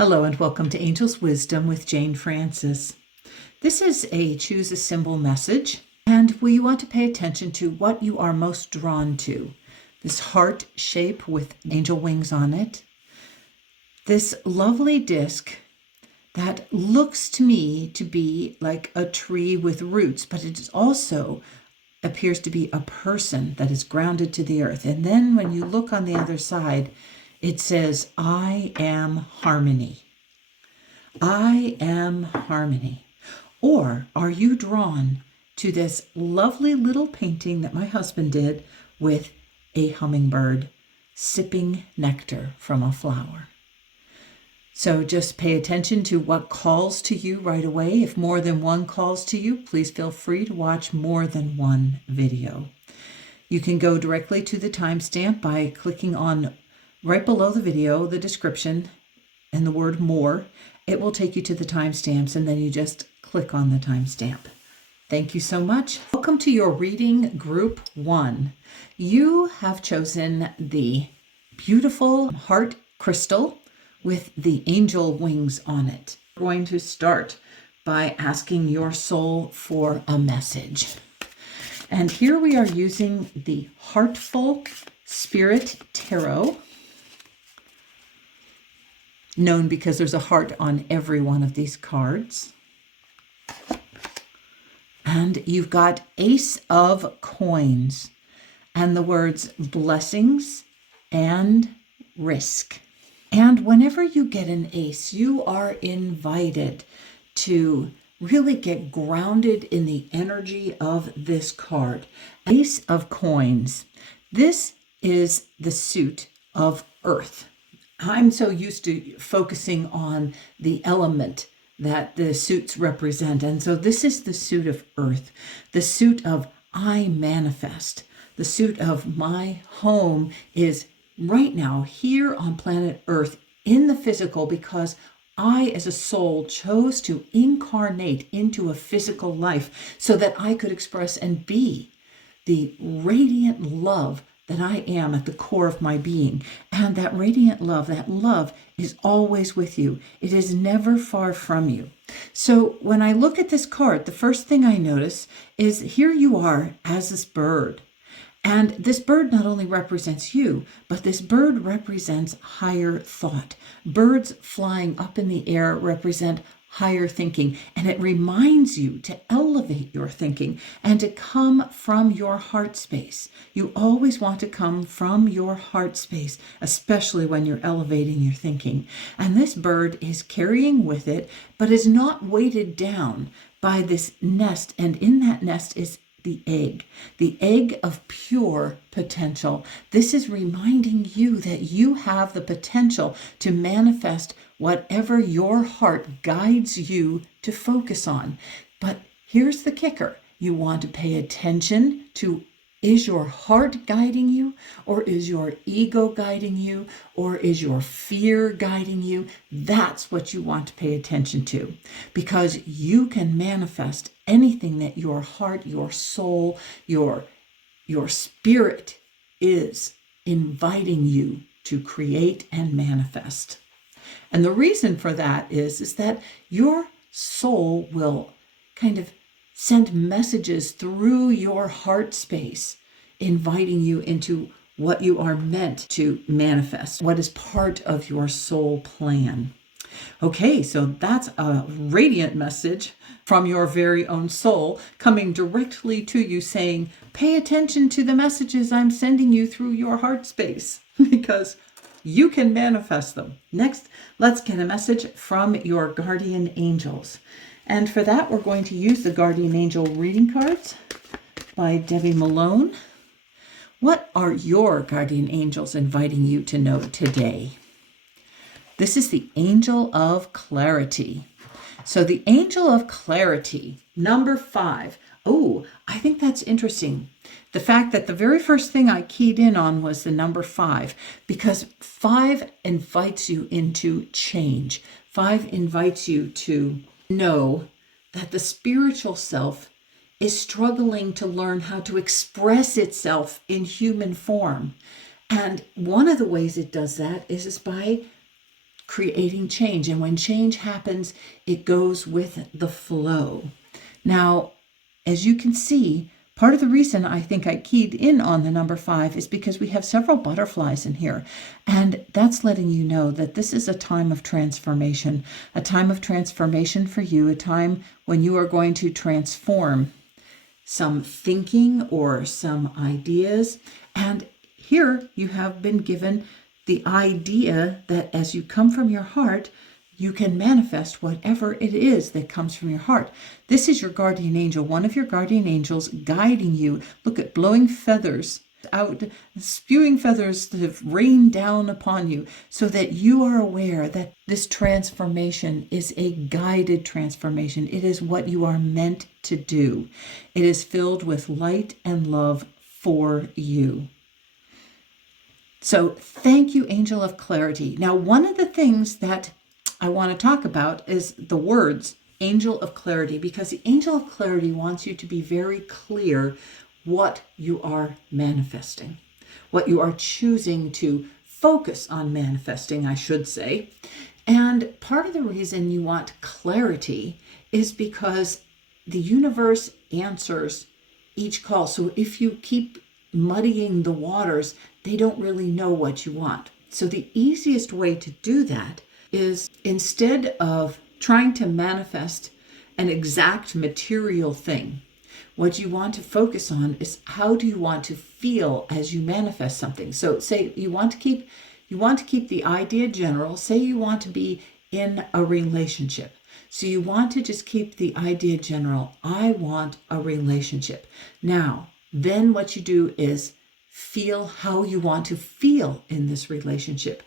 Hello and welcome to Angel's Wisdom with Jane Francis. This is a choose a symbol message, and we want to pay attention to what you are most drawn to. This heart shape with angel wings on it. This lovely disc that looks to me to be like a tree with roots, but it also appears to be a person that is grounded to the earth. And then when you look on the other side, it says, I am harmony. I am harmony. Or are you drawn to this lovely little painting that my husband did with a hummingbird sipping nectar from a flower? So just pay attention to what calls to you right away. If more than one calls to you, please feel free to watch more than one video. You can go directly to the timestamp by clicking on right below the video, the description, and the word more. It will take you to the timestamps, and then you just click on the timestamp. Thank you so much. Welcome to your reading group 1. You have chosen the beautiful heart crystal with the angel wings on it. We're going to start by asking your soul for a message. And here we are using the HeARTful Spirit Tarot, known because there's a heart on every one of these cards. And you've got Ace of Coins and the words blessings and risk. And whenever you get an ace, you are invited to really get grounded in the energy of this card. Ace of Coins. This is the suit of earth. I'm so used to focusing on the element that the suits represent. And so this is the suit of earth, the suit of I manifest. The suit of my home is right now here on planet Earth in the physical, because I as a soul chose to incarnate into a physical life so that I could express and be the radiant love that I am at the core of my being. And that radiant love, that love is always with you. It is never far from you. So when I look at this card, the first thing I notice is here you are as this bird. And this bird not only represents you, but this bird represents higher thought. Birds flying up in the air represent higher thinking, and it reminds you to elevate your thinking and to come from your heart space. You always want to come from your heart space, especially when you're elevating your thinking. And this bird is carrying with it, but is not weighted down by this nest, and in that nest is the egg of pure potential. This is reminding you that you have the potential to manifest whatever your heart guides you to focus on. But here's the kicker. You want to pay attention to, is your heart guiding you, or is your ego guiding you, or is your fear guiding you? That's what you want to pay attention to, because you can manifest anything that your heart, your soul, your spirit is inviting you to create and manifest. And the reason for that is that your soul will kind of send messages through your heart space, inviting you into what you are meant to manifest, what is part of your soul plan. Okay, so that's a radiant message from your very own soul coming directly to you saying, pay attention to the messages I'm sending you through your heart space, because you can manifest them. Next, let's get a message from your guardian angels. And for that, we're going to use the Guardian Angel Reading Cards by Debbie Malone. What are your guardian angels inviting you to know today? This is the Angel of Clarity. So the Angel of Clarity, number 5. Oh, I think that's interesting. The fact that the very first thing I keyed in on was the number 5, because 5 invites you into change. 5 invites you to know that the spiritual self is struggling to learn how to express itself in human form. And one of the ways it does that is by creating change. And when change happens, it goes with the flow. Now, as you can see, part of the reason I think I keyed in on the number 5 is because we have several butterflies in here. And that's letting you know that this is a time of transformation for you, a time when you are going to transform some thinking or some ideas. And here you have been given the idea that as you come from your heart, you can manifest whatever it is that comes from your heart. This is your guardian angel, one of your guardian angels guiding you. Look at blowing feathers out, spewing feathers that have rained down upon you, so that you are aware that this transformation is a guided transformation. It is what you are meant to do. It is filled with light and love for you. So thank you, Angel of Clarity. Now, one of the things that I want to talk about is the words Angel of Clarity, because the Angel of Clarity wants you to be very clear what you are manifesting, what you are choosing to focus on manifesting, I should say. And part of the reason you want clarity is because the universe answers each call. So if you keep muddying the waters, they don't really know what you want. So the easiest way to do that is, instead of trying to manifest an exact material thing, what you want to focus on is how do you want to feel as you manifest something. So say you want to keep the idea general. Say you want to be in a relationship. So you want to just keep the idea general. I want a relationship. Now, then what you do is feel how you want to feel in this relationship.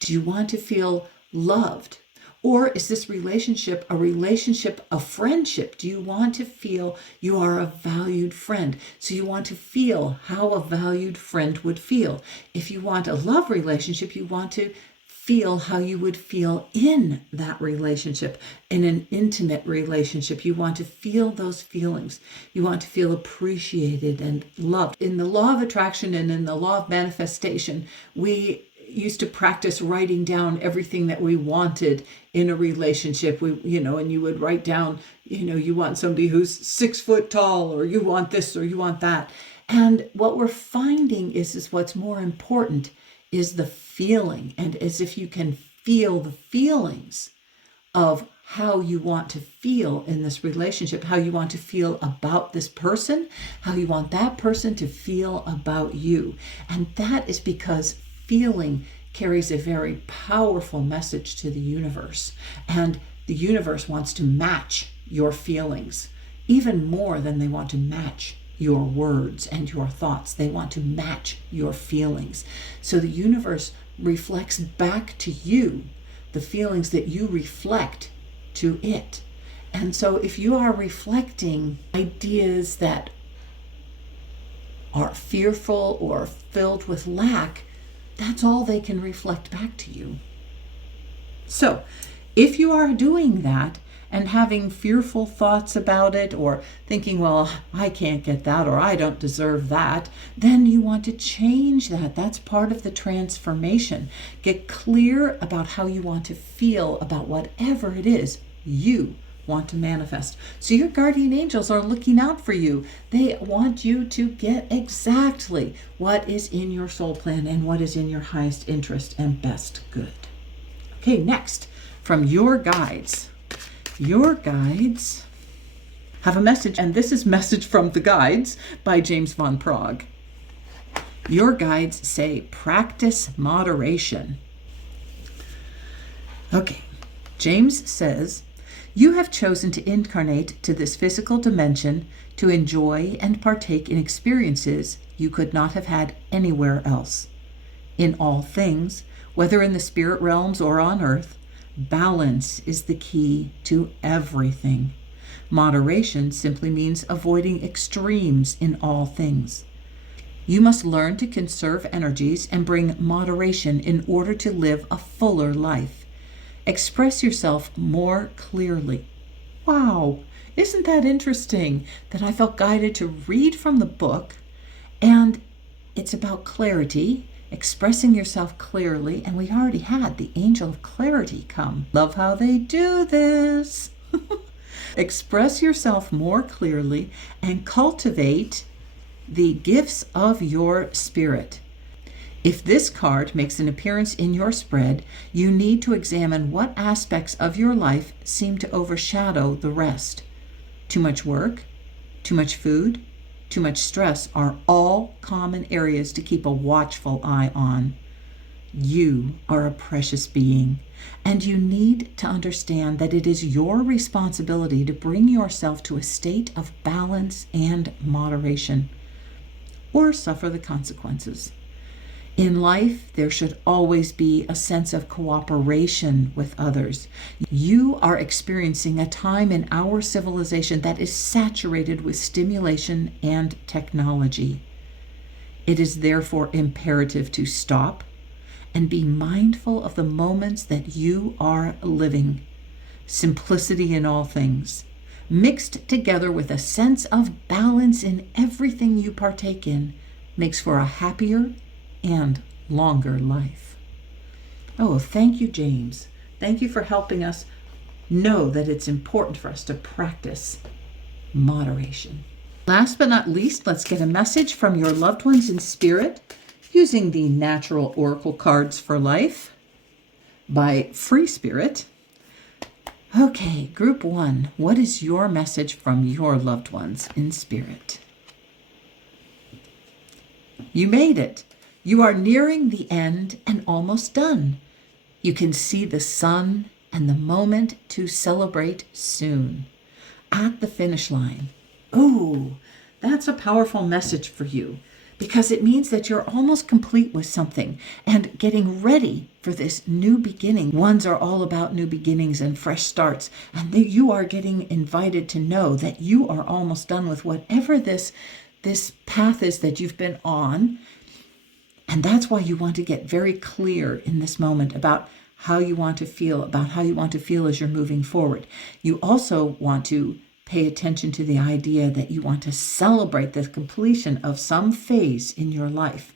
Do you want to feel loved? Or is this relationship a relationship of friendship? Do you want to feel you are a valued friend? So you want to feel how a valued friend would feel. If you want a love relationship, you want to feel how you would feel in that relationship, in an intimate relationship. You want to feel those feelings. You want to feel appreciated and loved. In the law of attraction and in the law of manifestation, we used to practice writing down everything that we wanted in a relationship. And you would write down, you want somebody who's 6 foot tall, or you want this, or you want that. And what we're finding is what's more important is the feeling. And as if you can feel the feelings of how you want to feel in this relationship, how you want to feel about this person, how you want that person to feel about you. And that is because feeling carries a very powerful message to the universe. And the universe wants to match your feelings even more than they want to match your words and your thoughts. They want to match your feelings. So the universe reflects back to you the feelings that you reflect to it. And so if you are reflecting ideas that are fearful or filled with lack, that's all they can reflect back to you. So if you are doing that and having fearful thoughts about it, or thinking, well, I can't get that, or I don't deserve that, then you want to change that. That's part of the transformation. Get clear about how you want to feel about whatever it is you want to manifest. So your guardian angels are looking out for you. They want you to get exactly what is in your soul plan and what is in your highest interest and best good. Okay, next, from your guides. Your guides have a message, and this is Message from the Guides by James von Praagh. Your guides say, practice moderation. Okay, James says, you have chosen to incarnate to this physical dimension to enjoy and partake in experiences you could not have had anywhere else. In all things, whether in the spirit realms or on earth, balance is the key to everything. Moderation simply means avoiding extremes in all things. You must learn to conserve energies and bring moderation in order to live a fuller life. Express yourself more clearly. Wow, isn't that interesting that I felt guided to read from the book? And it's about clarity, expressing yourself clearly, and we already had the angel of clarity come. Love how they do this. Express yourself more clearly and cultivate the gifts of your spirit. If this card makes an appearance in your spread, you need to examine what aspects of your life seem to overshadow the rest. Too much work, too much food, too much stress are all common areas to keep a watchful eye on. You are a precious being, and you need to understand that it is your responsibility to bring yourself to a state of balance and moderation, or suffer the consequences. In life, there should always be a sense of cooperation with others. You are experiencing a time in our civilization that is saturated with stimulation and technology. It is therefore imperative to stop and be mindful of the moments that you are living. Simplicity in all things, mixed together with a sense of balance in everything you partake in, makes for a happier and longer life. Oh, thank you, James. Thank you for helping us know that it's important for us to practice moderation. Last but not least, let's get a message from your loved ones in spirit using the Natural Oracle Cards for Life by Free Spirit. Okay, group 1, what is your message from your loved ones in spirit? You made it. You are nearing the end and almost done. You can see the sun and the moment to celebrate soon. At the finish line. Oh, that's a powerful message for you, because it means that you're almost complete with something and getting ready for this new beginning. Ones are all about new beginnings and fresh starts, and you are getting invited to know that you are almost done with whatever this path is that you've been on. And that's why you want to get very clear in this moment about how you want to feel, as you're moving forward. You also want to pay attention to the idea that you want to celebrate the completion of some phase in your life.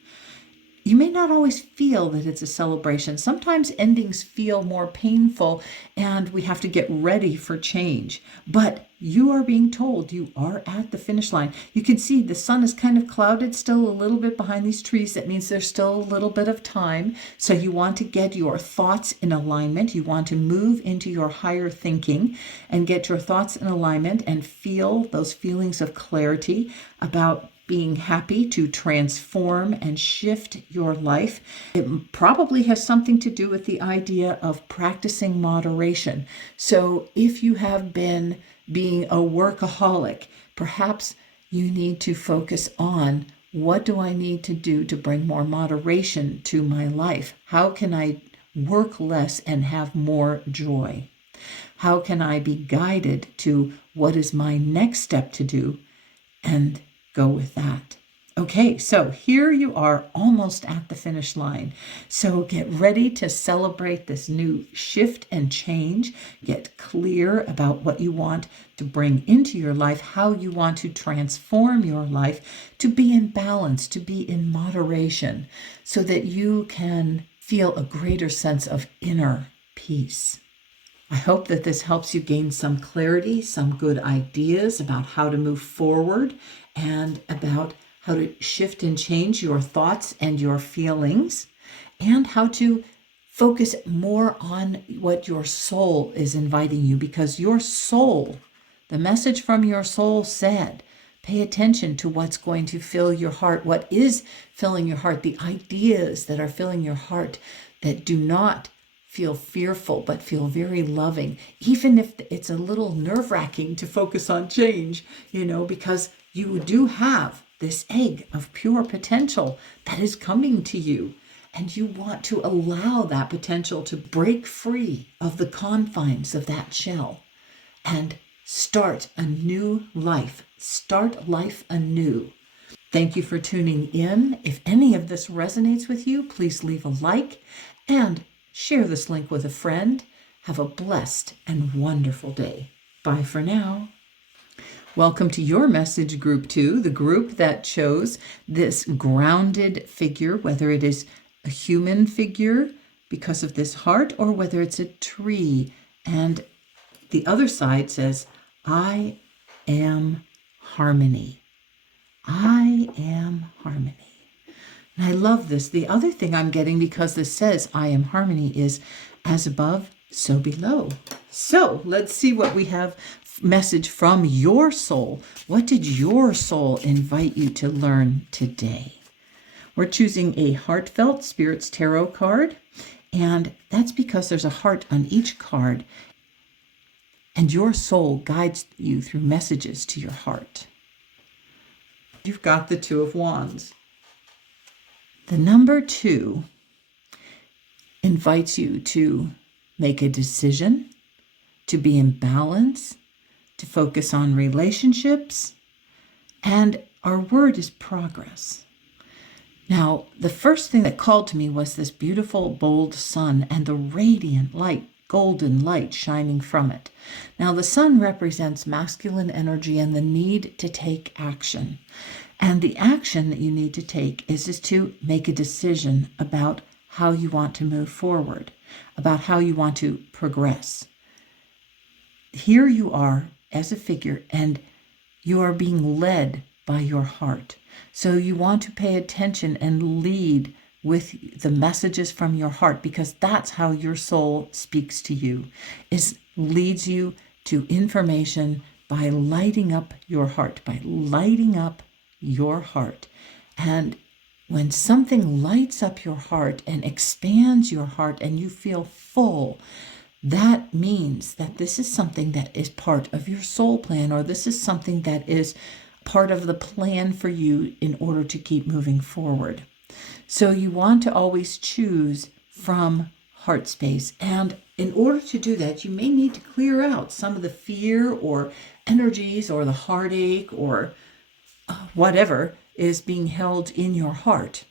You may not always feel that it's a celebration. Sometimes endings feel more painful and we have to get ready for change. But you are being told you are at the finish line. You can see the sun is kind of clouded still a little bit behind these trees. That means there's still a little bit of time. So you want to get your thoughts in alignment. You want to move into your higher thinking and get your thoughts in alignment and feel those feelings of clarity about being happy to transform and shift your life. It probably has something to do with the idea of practicing moderation. So if you have been being a workaholic, perhaps you need to focus on, what do I need to do to bring more moderation to my life? How can I work less and have more joy? How can I be guided to what is my next step to do and go with that? Okay, so here you are almost at the finish line. So get ready to celebrate this new shift and change. Get clear about what you want to bring into your life, how you want to transform your life to be in balance, to be in moderation, so that you can feel a greater sense of inner peace. I hope that this helps you gain some clarity, some good ideas about how to move forward and about how to shift and change your thoughts and your feelings, and how to focus more on what your soul is inviting you, because your soul, the message from your soul said, pay attention to what's going to fill your heart, what is filling your heart, the ideas that are filling your heart that do not feel fearful, but feel very loving, even if it's a little nerve-wracking to focus on change, because you do have this egg of pure potential that is coming to you. And you want to allow that potential to break free of the confines of that shell and start a new life. Start life anew. Thank you for tuning in. If any of this resonates with you, please leave a like and share this link with a friend. Have a blessed and wonderful day. Bye for now. Welcome to your message group 2, the group that chose this grounded figure, whether it is a human figure because of this heart, or whether it's a tree. And the other side says, I am harmony. I am harmony. And I love this. The other thing I'm getting, because this says I am harmony, is as above, so below. So let's see what we have. Message from your soul. What did your soul invite you to learn today? We're choosing a Heartfelt Spirits Tarot card, and that's because there's a heart on each card, and your soul guides you through messages to your heart. You've got the Two of Wands. The number 2 invites you to make a decision, to be in balance, to focus on relationships, and our word is progress. Now, the first thing that called to me was this beautiful, bold sun and the radiant light, golden light shining from it. Now, the sun represents masculine energy and the need to take action. And the action that you need to take is to make a decision about how you want to move forward, about how you want to progress. Here you are as a figure, and you are being led by your heart. So you want to pay attention and lead with the messages from your heart, because that's how your soul speaks to you, leads you to information by lighting up your heart, And when something lights up your heart and expands your heart and you feel full, that means that this is something that is part of your soul plan, or this is something that is part of the plan for you in order to keep moving forward. So you want to always choose from heart space. And in order to do that, you may need to clear out some of the fear or energies or the heartache or whatever is being held in your heart,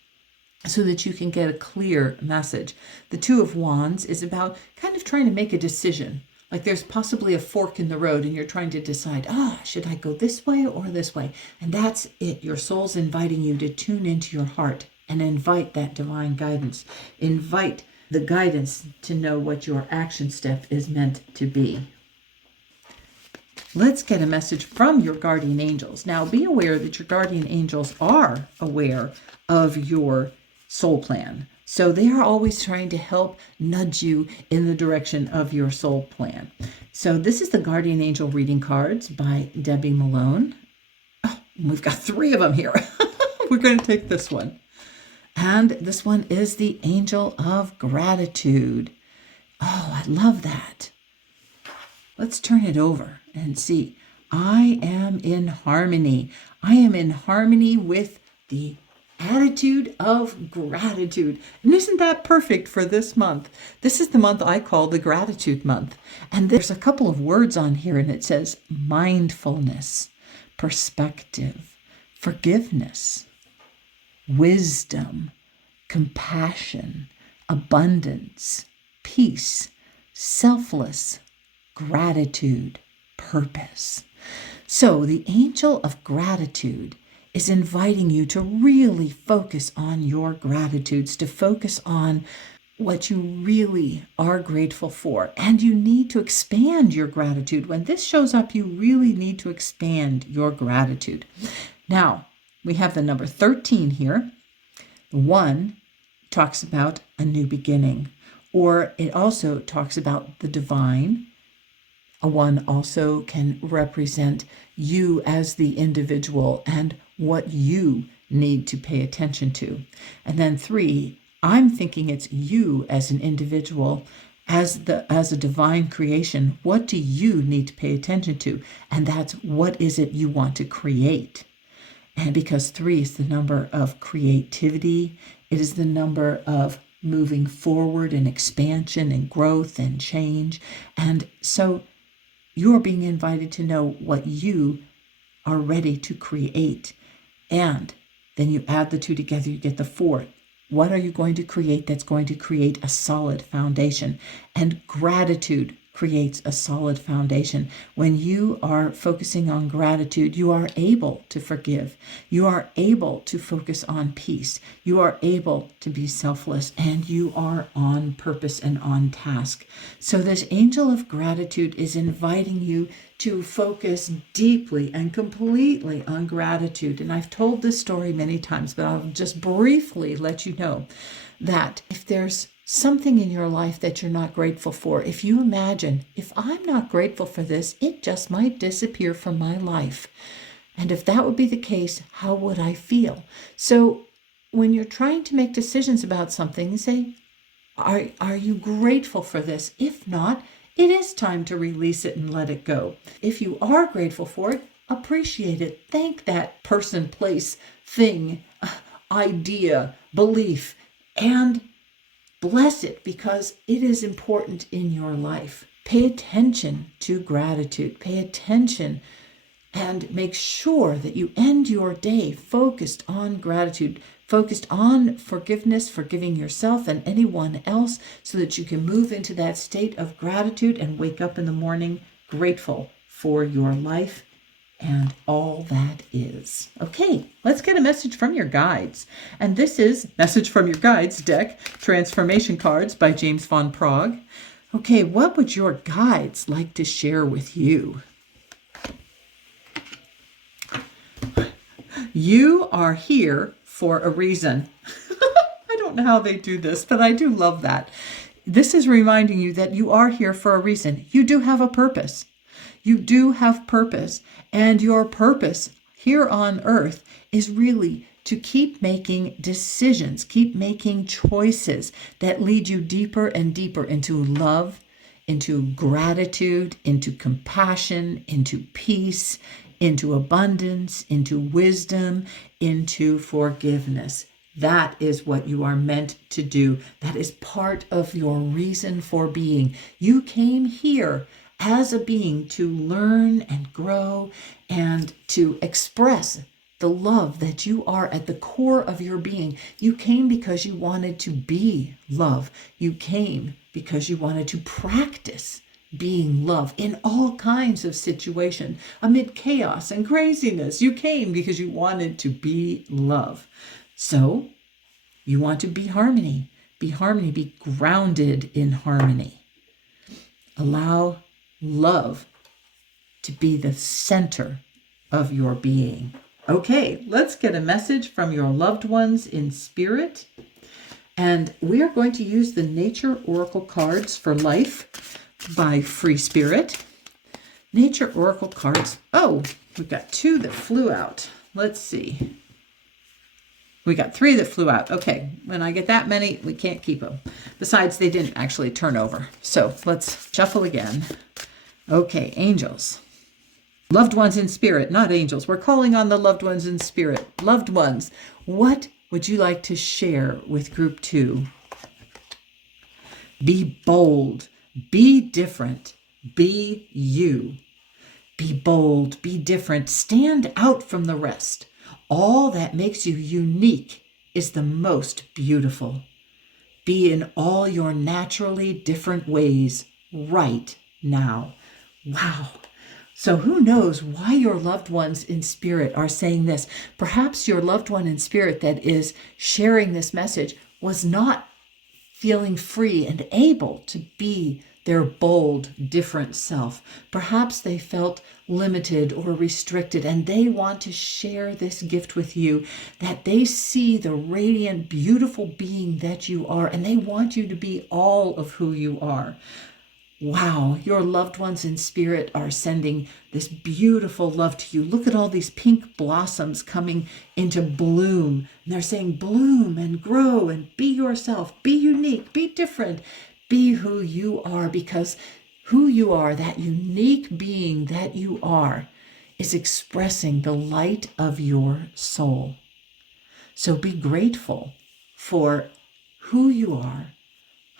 so that you can get a clear message. The Two of Wands is about kind of trying to make a decision. Like there's possibly a fork in the road and you're trying to decide, should I go this way or this way? And that's it. Your soul's inviting you to tune into your heart and invite that divine guidance. Invite the guidance to know what your action step is meant to be. Let's get a message from your guardian angels. Now, be aware that your guardian angels are aware of your soul plan. So they are always trying to help nudge you in the direction of your soul plan. So this is the Guardian Angel Reading Cards by Debbie Malone. Oh, we've got 3 of them here. We're going to take this one. And this one is the Angel of Gratitude. Oh, I love that. Let's turn it over and see. I am in harmony. I am in harmony with the attitude of gratitude. And isn't that perfect for this month? This is the month I call the Gratitude Month. And there's a couple of words on here, and it says mindfulness, perspective, forgiveness, wisdom, compassion, abundance, peace, selfless, gratitude, purpose. So the Angel of Gratitude is inviting you to really focus on your gratitudes, to focus on what you really are grateful for. And you need to expand your gratitude. When this shows up, you really need to expand your gratitude. Now, we have the number 13 here. The 1 talks about a new beginning, or it also talks about the divine. A 1 also can represent you as the individual and what you need to pay attention to. And then 3, I'm thinking it's you as an individual, as a divine creation. What do you need to pay attention to? And that's what is it you want to create. And because 3 is the number of creativity, it is the number of moving forward and expansion and growth and change. And so you're being invited to know what you are ready to create. And then you add the 2 together, you get the 4. What are you going to create that's going to create a solid foundation? And gratitude creates a solid foundation. When you are focusing on gratitude, you are able to forgive. You are able to focus on peace. You are able to be selfless, and you are on purpose and on task. So this angel of gratitude is inviting you to focus deeply and completely on gratitude. And I've told this story many times, but I'll just briefly let you know that if there's something in your life that you're not grateful for, if you imagine, if I'm not grateful for this, it just might disappear from my life. And if that would be the case, how would I feel? So when you're trying to make decisions about something, you say, are you grateful for this? If not, it is time to release it and let it go. If you are grateful for it, appreciate it. Thank that person, place, thing, idea, belief, and bless it because it is important in your life. Pay attention to gratitude. Pay attention and make sure that you end your day focused on gratitude, focused on forgiveness, forgiving yourself and anyone else, so that you can move into that state of gratitude and wake up in the morning grateful for your life and all that is. Okay, let's get a message from your guides. And this is Message from Your Guides deck, Transformation Cards by James von Praagh. Okay, what would your guides like to share with you? You are here for a reason. I don't know how they do this, but I do love that. This is reminding you that you are here for a reason. You do have a purpose. You do have purpose, and your purpose here on earth is really to keep making decisions, keep making choices that lead you deeper and deeper into love, into gratitude, into compassion, into peace, into abundance, into wisdom, into forgiveness. That is what you are meant to do. That is part of your reason for being. You came here as a being to learn and grow and to express the love that you are at the core of your being. You came because you wanted to be love. You came because you wanted to practice being love in all kinds of situations. Amid chaos and craziness, you came because you wanted to be love. So you want to be harmony. Be harmony. Be grounded in harmony. Allow love to be the center of your being. Okay, let's get a message from your loved ones in spirit. And we are going to use the Nature Oracle cards for life by Free Spirit. Nature Oracle cards. Oh, we've got 2 that flew out. Let's see. We got 3 that flew out. Okay, when I get that many, we can't keep them. Besides, they didn't actually turn over. So let's shuffle again. Okay, angels. Loved ones in spirit, not angels. We're calling on the loved ones in spirit. Loved ones, what would you like to share with group 2? Be bold. Be different. Be you. Be bold. Be different. Stand out from the rest. All that makes you unique is the most beautiful. Be in all your naturally different ways right now. Wow. So who knows why your loved ones in spirit are saying this? Perhaps your loved one in spirit that is sharing this message was not feeling free and able to be their bold, different self. Perhaps they felt limited or restricted, and they want to share this gift with you, that they see the radiant, beautiful being that you are, and they want you to be all of who you are. Wow, your loved ones in spirit are sending this beautiful love to you. Look at all these pink blossoms coming into bloom. And they're saying, bloom and grow and be yourself, be unique, be different, be who you are, because who you are, that unique being that you are, is expressing the light of your soul. So be grateful for who you are,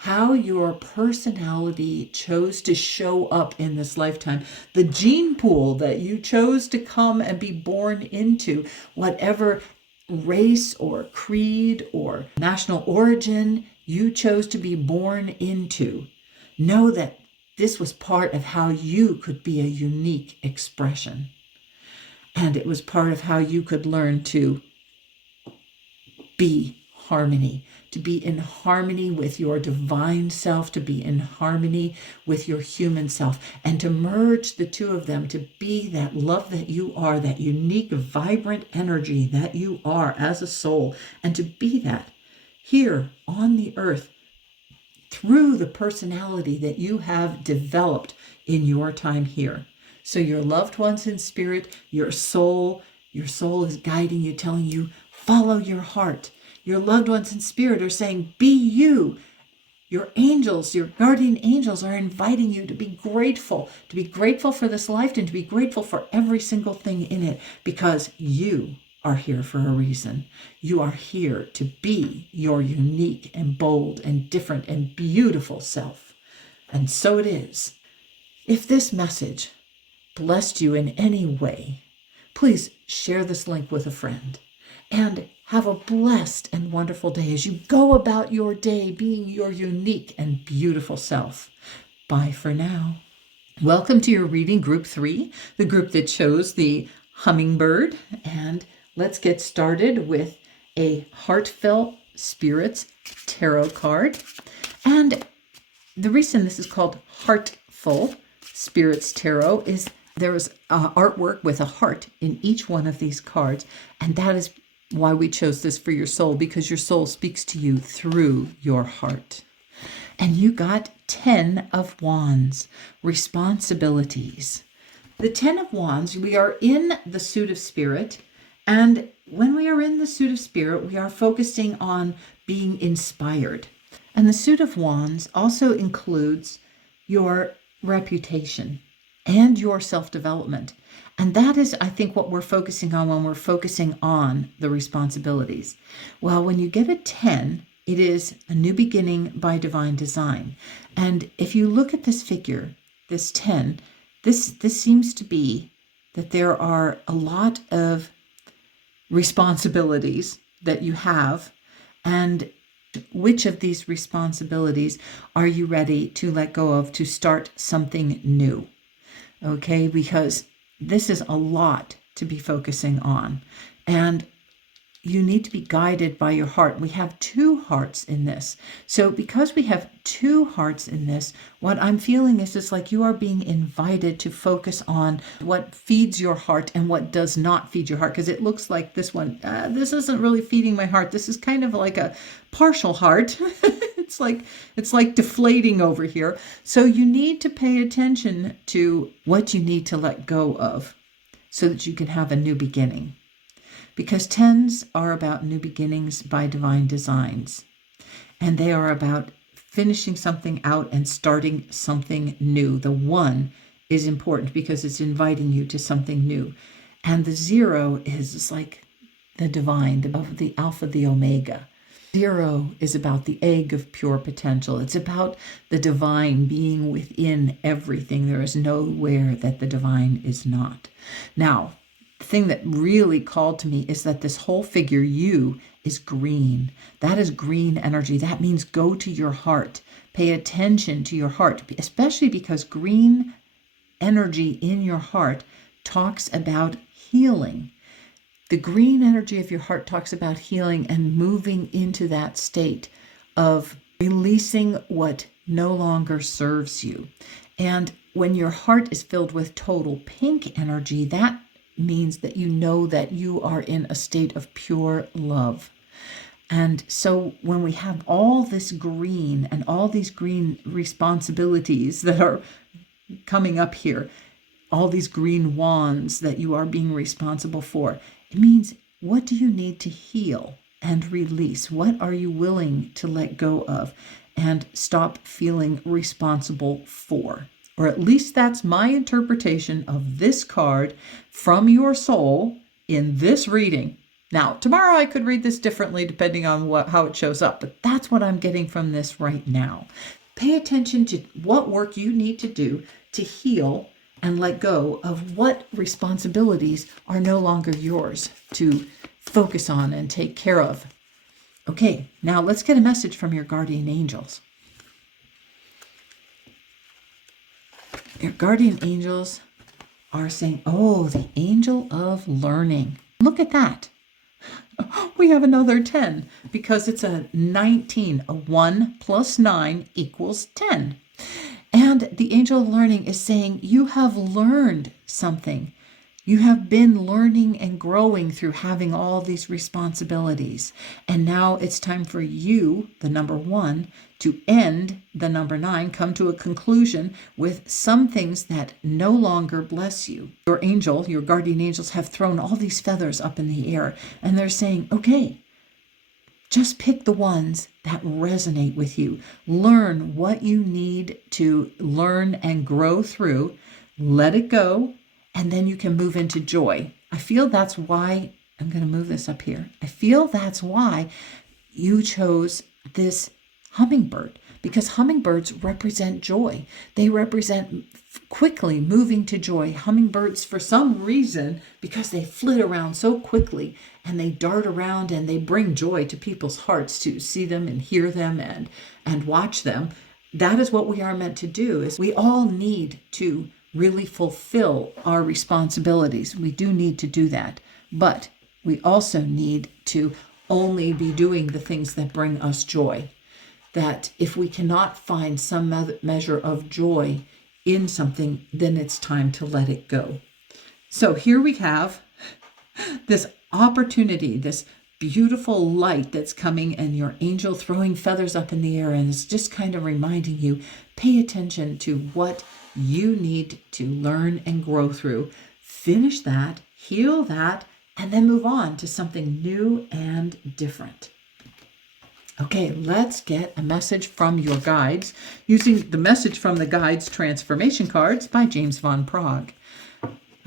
how your personality chose to show up in this lifetime, the gene pool that you chose to come and be born into, whatever race or creed or national origin you chose to be born into. Know that this was part of how you could be a unique expression. And it was part of how you could learn to be harmony, to be in harmony with your divine self, to be in harmony with your human self, and to merge the two of them, to be that love that you are, that unique, vibrant energy that you are as a soul, and to be that here on the earth through the personality that you have developed in your time here. So your loved ones in spirit, your soul is guiding you, telling you, follow your heart. Your loved ones in spirit are saying, be you. Your angels, your guardian angels are inviting you to be grateful for this life and to be grateful for every single thing in it, because you are here for a reason. You are here to be your unique and bold and different and beautiful self. And so it is. If this message blessed you in any way, please share this link with a friend and have a blessed and wonderful day as you go about your day being your unique and beautiful self. Bye for now. Welcome to your reading group 3, the group that chose the Hummingbird. And let's get started with a Heartfelt Spirits Tarot card. And the reason this is called HeARTful Spirits Tarot is there is artwork with a heart in each one of these cards. And that is why we chose this for your soul, because your soul speaks to you through your heart. And you got 10 of Wands, responsibilities. The 10 of Wands, we are in the suit of spirit. And when we are in the suit of spirit, we are focusing on being inspired. And the suit of Wands also includes your reputation and your self-development. And that is, I think, what we're focusing on when we're focusing on the responsibilities. Well, when you get a 10, it is a new beginning by divine design. And if you look at this figure, this 10, this seems to be that there are a lot of responsibilities that you have. And which of these responsibilities are you ready to let go of to start something new? Okay, because this is a lot to be focusing on, and you need to be guided by your heart. We have 2 hearts in this. So because we have 2 hearts in this, what I'm feeling is it's like you are being invited to focus on what feeds your heart and what does not feed your heart. Because it looks like this one, this isn't really feeding my heart. This is kind of like a partial heart. It's like deflating over here. So you need to pay attention to what you need to let go of so that you can have a new beginning. Because 10s are about new beginnings by divine designs. And they are about finishing something out and starting something new. The 1 is important because it's inviting you to something new. And the 0 is like the divine, the alpha, the omega. 0 is about the egg of pure potential. It's about the divine being within everything. There is nowhere that the divine is not. Now, the thing that really called to me is that this whole figure, you, is green. That is green energy. That means go to your heart. Pay attention to your heart, especially because green energy in your heart talks about healing. The green energy of your heart talks about healing and moving into that state of releasing what no longer serves you. And when your heart is filled with total pink energy, that means that you know that you are in a state of pure love. And so when we have all this green and all these green responsibilities that are coming up here, all these green wands that you are being responsible for, it means, what do you need to heal and release? What are you willing to let go of and stop feeling responsible for? Or at least that's my interpretation of this card from your soul in this reading. Now, tomorrow I could read this differently depending on how it shows up, but that's what I'm getting from this right now. Pay attention to what work you need to do to heal and let go of what responsibilities are no longer yours to focus on and take care of. Okay, now let's get a message from your guardian angels. Your guardian angels are saying, oh, the angel of learning. Look at that. We have another 10 because it's a 19. A 1 plus 9 equals 10. And the angel of learning is saying, you have learned something. You have been learning and growing through having all these responsibilities. And now it's time for you, the number 1, to end the number 9, come to a conclusion with some things that no longer bless you. Your angel, your guardian angels have thrown all these feathers up in the air, and they're saying, okay, just pick the ones that resonate with you. Learn what you need to learn and grow through. Let it go. And then you can move into joy. I feel that's why, I'm going to move this up here. I feel that's why you chose this hummingbird, because hummingbirds represent joy. They represent quickly moving to joy. Hummingbirds, for some reason, because they flit around so quickly and they dart around and they bring joy to people's hearts to see them and hear them and watch them. That is what we are meant to do. Is we all need to really fulfill our responsibilities. We do need to do that. But we also need to only be doing the things that bring us joy. That if we cannot find some measure of joy in something, then it's time to let it go. So here we have this opportunity, this beautiful light that's coming, and your angel throwing feathers up in the air, and it's just kind of reminding you, pay attention to what you need to learn and grow through. Finish that, heal that, and then move on to something new and different. Okay, let's get a message from your guides using the Message from the Guides Transformation Cards by James Van Praagh.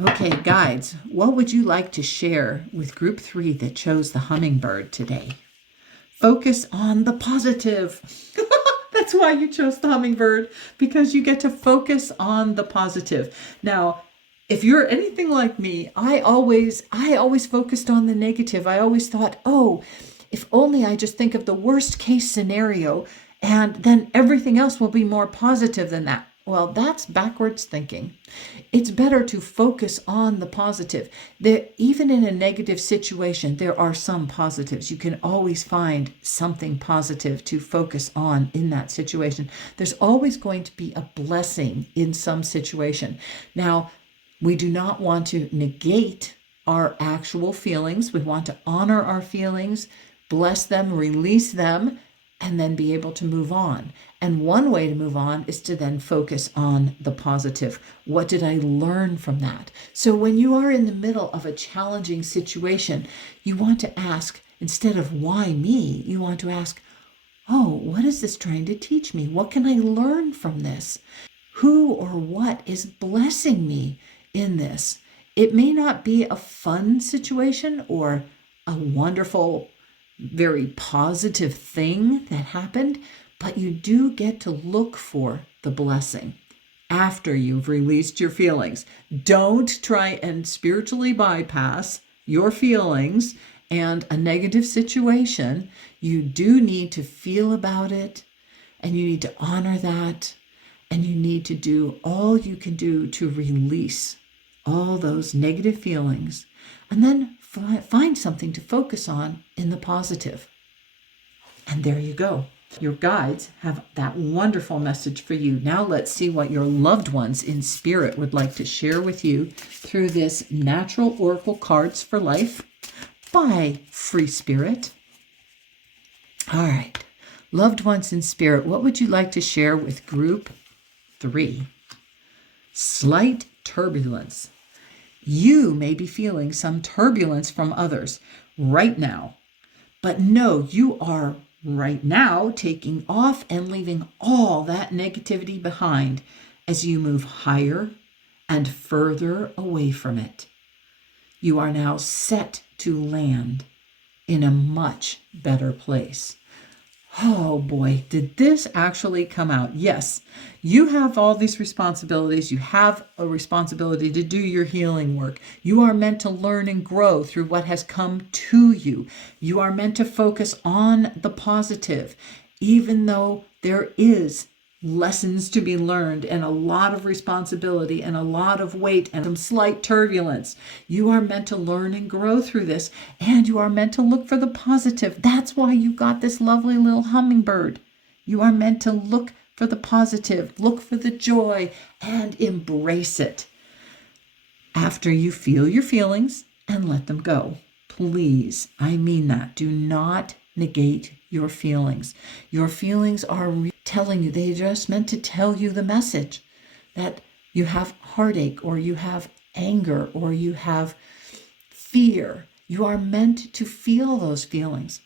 Okay, guides, what would you like to share with group 3 that chose the hummingbird today? Focus on the positive. That's why you chose the hummingbird, because you get to focus on the positive. Now, if you're anything like me, I always focused on the negative. I always thought, oh, if only I just think of the worst case scenario, and then everything else will be more positive than that. Well, that's backwards thinking. It's better to focus on the positive. Even in a negative situation, there are some positives. You can always find something positive to focus on in that situation. There's always going to be a blessing in some situation. Now, we do not want to negate our actual feelings. We want to honor our feelings, bless them, release them, and then be able to move on. And one way to move on is to then focus on the positive. What did I learn from that? So when you are in the middle of a challenging situation, you want to ask, instead of why me, you want to ask, oh, what is this trying to teach me? What can I learn from this? Who or what is blessing me in this? It may not be a fun situation or a wonderful, very positive thing that happened, but you do get to look for the blessing after you've released your feelings. Don't try and spiritually bypass your feelings and a negative situation. You do need to feel about it, and you need to honor that, and you need to do all you can do to release all those negative feelings, and then find something to focus on in the positive. And there you go. Your guides have that wonderful message for you. Now let's see what your loved ones in spirit would like to share with you through this Natural Oracle Cards for Life by Free Spirit. All right. Loved ones in spirit, what would you like to share with group 3? Slight turbulence. You may be feeling some turbulence from others right now, but know you are right now taking off and leaving all that negativity behind as you move higher and further away from it. You are now set to land in a much better place. Oh boy, did this actually come out? Yes, you have all these responsibilities. You have a responsibility to do your healing work. You are meant to learn and grow through what has come to you. You are meant to focus on the positive, even though there is lessons to be learned and a lot of responsibility and a lot of weight and some slight turbulence. You are meant to learn and grow through this, and you are meant to look for the positive. That's why you got this lovely little hummingbird. You are meant to look for the positive, look for the joy, and embrace it. After you feel your feelings and let them go. Please, I mean that. Do not negate your feelings. Your feelings are telling you, they're just meant to tell you the message that you have heartache, or you have anger, or you have fear. You are meant to feel those feelings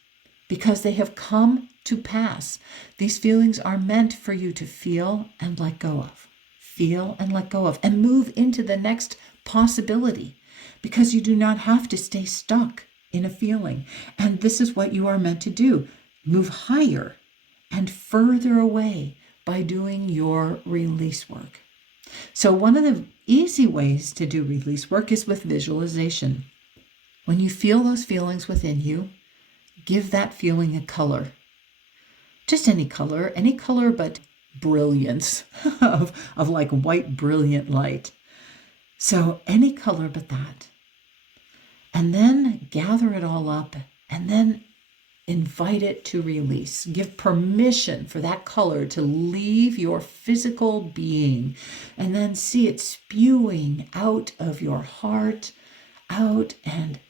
because they have come to pass. These feelings are meant for you to feel and let go of. Feel and let go of, and move into the next possibility, because you do not have to stay stuck in a feeling. And this is what you are meant to do. Move higher and further away by doing your release work. So one of the easy ways to do release work is with visualization. When you feel those feelings within you, give that feeling a color. Just any color but brilliance of like white, brilliant light. So any color but that. And then gather it all up and then invite it to release. Give permission for that color to leave your physical being, and then see it spewing out of your heart, out, and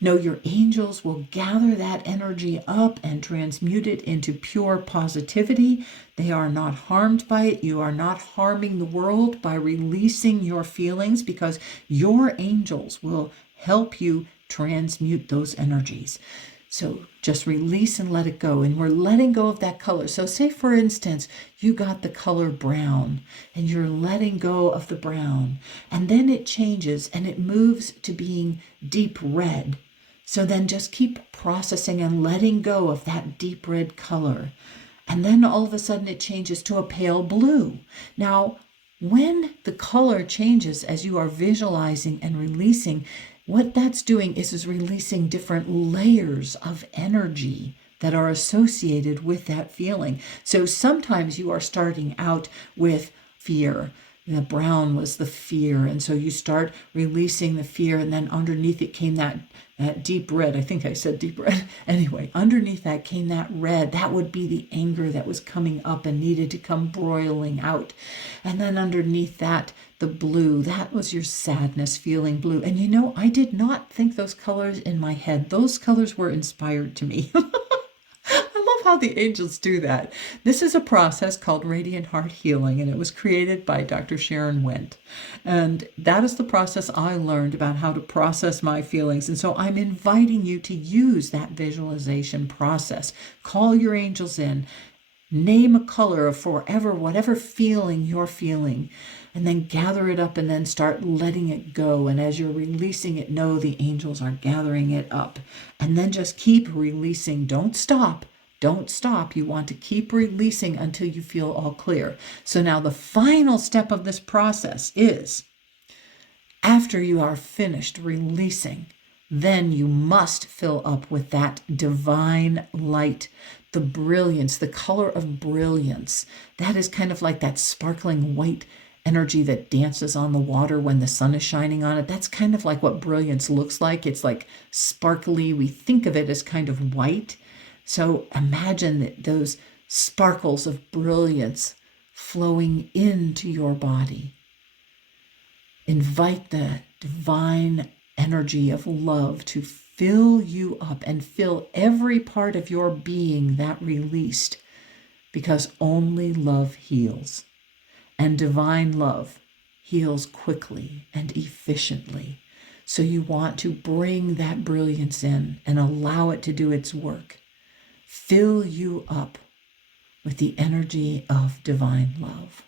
know your angels will gather that energy up and transmute it into pure positivity. They are not harmed by it. You are not harming the world by releasing your feelings, because your angels will help you transmute those energies. So just release and let it go. And we're letting go of that color. So say, for instance, you got the color brown and you're letting go of the brown. And then it changes and it moves to being deep red. So then just keep processing and letting go of that deep red color. And then all of a sudden it changes to a pale blue. Now, when the color changes as you are visualizing and releasing, what that's doing is releasing different layers of energy that are associated with that feeling. So sometimes you are starting out with fear. The brown was the fear. And so you start releasing the fear, and then underneath it came that deep red. I think I said deep red. Anyway, underneath that came that red. That would be the anger that was coming up and needed to come broiling out. And then underneath that, the blue, that was your sadness, feeling blue. And you know, I did not think those colors in my head. Those colors were inspired to me. I love how the angels do that. This is a process called Radiant Heart Healing, and it was created by Dr. Sharon Wendt. And that is the process I learned about how to process my feelings. And so I'm inviting you to use that visualization process. Call your angels in. Name a color of forever, whatever feeling you're feeling, and then gather it up and then start letting it go. And as you're releasing it, know the angels are gathering it up. And then just keep releasing. Don't stop. Don't stop. You want to keep releasing until you feel all clear. So now the final step of this process is, after you are finished releasing, then you must fill up with that divine light, the brilliance, the color of brilliance. That is kind of like that sparkling white energy that dances on the water when the sun is shining on it. That's kind of like what brilliance looks like. It's like sparkly. We think of it as kind of white. So imagine that those sparkles of brilliance flowing into your body. Invite the divine energy of love to fill you up and fill every part of your being that released, because only love heals, and divine love heals quickly and efficiently. So you want to bring that brilliance in and allow it to do its work. Fill you up with the energy of divine love,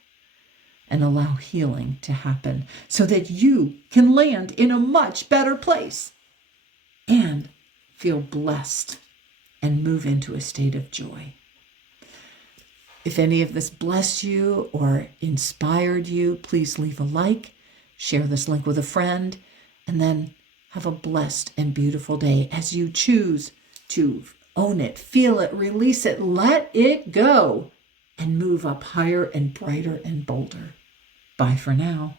and allow healing to happen so that you can land in a much better place and feel blessed and move into a state of joy. If any of this blessed you or inspired you, please leave a like, share this link with a friend, and then have a blessed and beautiful day as you choose to own it, feel it, release it, let it go. and move up higher and brighter and bolder. Bye for now.